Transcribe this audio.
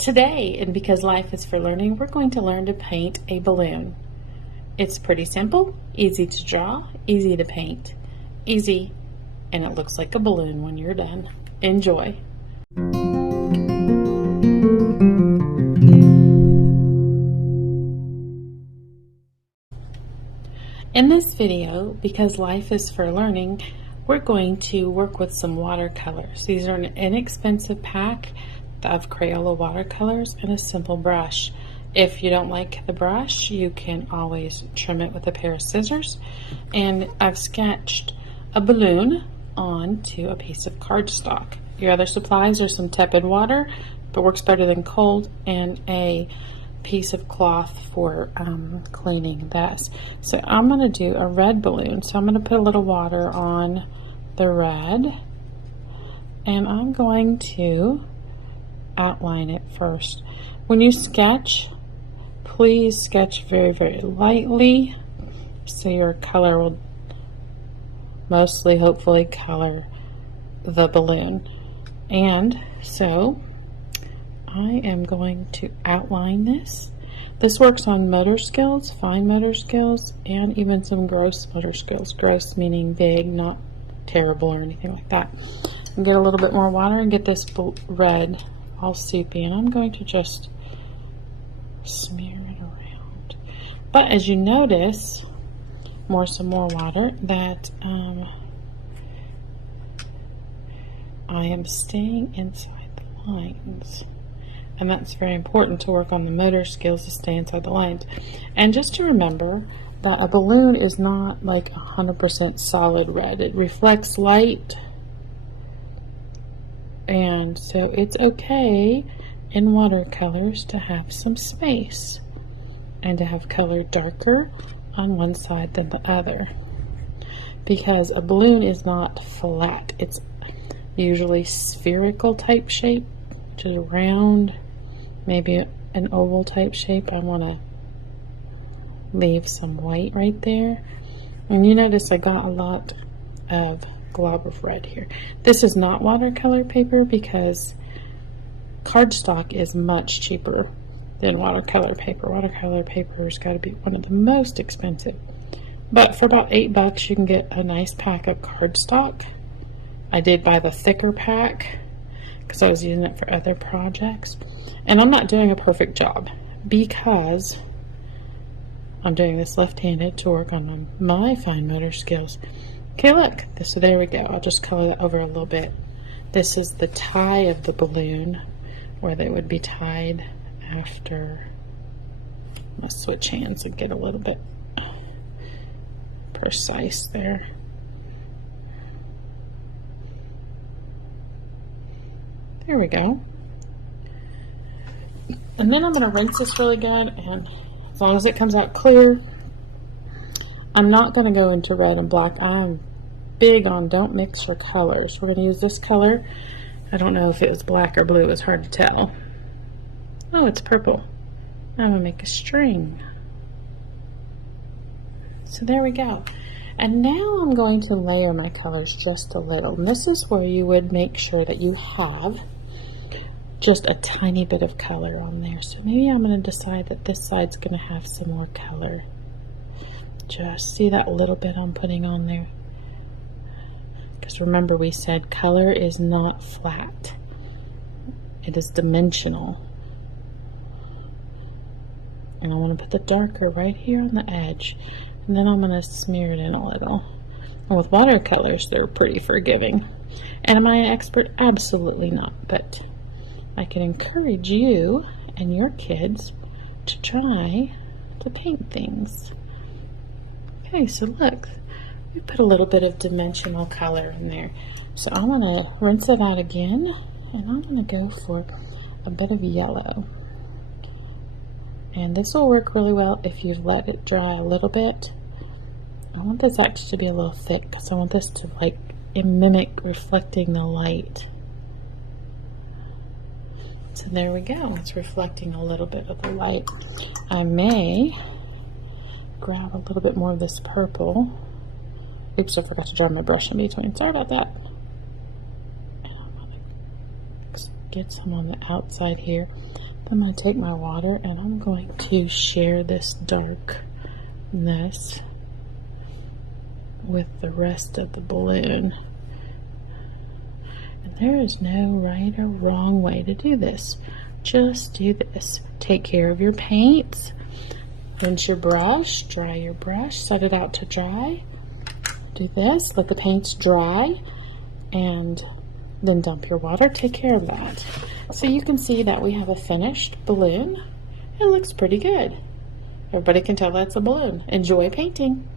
Today, and because life is for learning, we're going to learn to paint a balloon. It's pretty simple, easy to draw, easy to paint, easy, and it looks like a balloon when you're done. Enjoy. In this video, because life is for learning, we're going to work with some watercolors. These are an inexpensive pack of Crayola watercolors and a simple brush. If you don't like the brush, you can always trim it with a pair of scissors. And I've sketched a balloon onto a piece of cardstock. Your other supplies are some tepid water, but works better than cold, and a piece of cloth for cleaning this. So I'm going to do a red balloon. So I'm going to put a little water on the red, and I'm going to outline it first. When you sketch, please sketch very, very lightly so your color will mostly, hopefully, color the balloon. And so I am going to outline this. This works on motor skills, fine motor skills, and even some gross motor skills. Gross meaning big, not terrible or anything like that. And get a little bit more water and get this red all soupy, and I'm going to just smear it around. But as you notice, some more water, that I am staying inside the lines. And that's very important to work on the motor skills, to stay inside the lines. And just to remember that a balloon is not like 100% solid red. It reflects light, and so it's okay in watercolors to have some space and to have color darker on one side than the other, because a balloon is not flat. It's usually spherical type shape, which is round, maybe an oval type shape. I want to leave some white right there. And you notice I got a lot of glob of red here. This is not watercolor paper because cardstock is much cheaper than watercolor paper. Watercolor paper has got to be one of the most expensive. But for about $8 you can get a nice pack of cardstock. I did buy the thicker pack because I was using it for other projects. And I'm not doing a perfect job because I'm doing this left-handed to work on my fine motor skills. Okay, look, so there we go. I'll just color that over a little bit. This is the tie of the balloon, where they would be tied after. I'm going to switch hands and get a little bit precise there. There we go. And then I'm going to rinse this really good, and as long as it comes out clear, I'm not going to go into red and black. I'm big on don't mix your colors. We're going to use this color. I don't know if it was black or blue. It's hard to tell. Oh, it's purple. I'm going to make a string. So there we go. And now I'm going to layer my colors just a little. And this is where you would make sure that you have just a tiny bit of color on there. So maybe I'm going to decide that this side's going to have some more color. Just see that little bit I'm putting on there. Because remember, we said color is not flat. It is dimensional. And I want to put the darker right here on the edge. And then I'm going to smear it in a little. And with watercolors, they're pretty forgiving. And am I an expert? Absolutely not. But I can encourage you and your kids to try to paint things. Okay, so look, we put a little bit of dimensional color in there. So I'm going to rinse it out again, and I'm going to go for a bit of yellow. And this will work really well if you let it dry a little bit. I want this actually to be a little thick because I want this to like mimic reflecting the light. So there we go, it's reflecting a little bit of the light. I may grab a little bit more of this purple. Oops, I forgot to dry my brush in between. Sorry about that. And I'm going to get some on the outside here. I'm going to take my water and I'm going to share this darkness with the rest of the balloon. And there is no right or wrong way to do this. Just do this. Take care of your paints. Rinse your brush, dry your brush, set it out to dry. Do this, let the paints dry, and then dump your water. Take care of that. So you can see that we have a finished balloon. It looks pretty good. Everybody can tell that's a balloon. Enjoy painting.